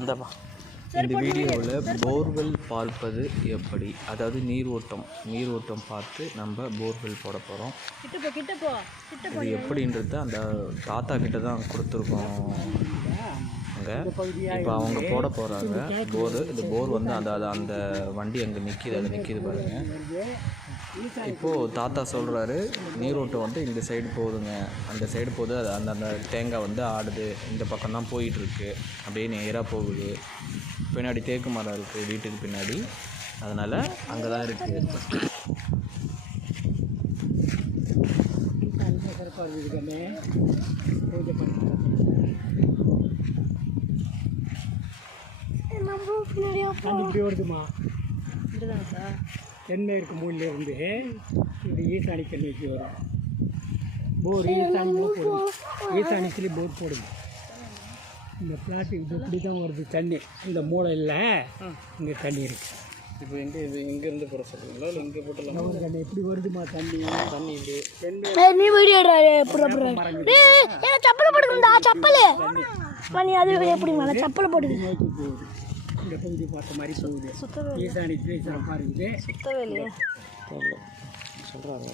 இந்தப்பா. இந்த வீடியோவில் போர்வெல் பார்ப்பது எப்படி? அதாவது நீர் ஓட்டம் நீர் ஓட்டம் பார்த்து நம்ம போர்வெல் போட போகிறோம் கிட்ட போ கிட்ட போ கிட்ட போ. இது எப்படின்றத அந்த தாத்தா கிட்ட தான் கொடுத்துருக்கோம். அங்கே இப்போ அவங்க போட போகிறாங்க போர் இந்த போர் வந்து அந்த அது அந்த வண்டி அங்கே நிற்கிது அது நிற்கிது பாருங்க. இப்போது தாத்தா சொல்கிறாரு நீரோட்டம் வந்து இந்த சைடு போகுதுங்க அந்த சைடு போகுது அது அந்த அந்த தேங்காய் வந்து ஆடுது. இந்த பக்கம் தான் போயிட்டுருக்கு. அப்படியே நேராக போகுது. பின்னாடி தேக்கு மரம் இருக்குது வீட்டுக்கு பின்னாடி. அதனால் அங்கே தான் இருக்குது தண்ணி இப்படி வருதுமா தென்மேற்கு மூலையிலிருந்து இது ஈசானி தண்ணிக்கு வரும் போர் ஈசானி போர் போடும் ஈசானிக்கிலே போர் போடுங்க இந்த பிளாட்டு இது இப்படி தான் வருது தண்ணி இந்த மூலையில் இங்கே தண்ணி இருக்குது இப்போ எங்கே இது இங்கேருந்து போட சொல்கிறீங்களா இல்லை இங்கே போட்டலாம் ஒரு தண்ணி எப்படி வருதுமா தண்ணி தண்ணி இது நீ வீடியோ ஏ சப்பல் போட்டுக்கண்டா சப்பல் நீ அது எப்படி மேலே சப்பல் போட்டுக்க நோக்கி போகுது இந்த பகுதி பார்த்த மாதிரி போகுது. சுத்தவே ஈசானி ஈசானம் பாருங்க சுத்தவே இல்லையே. சொல்கிறாங்க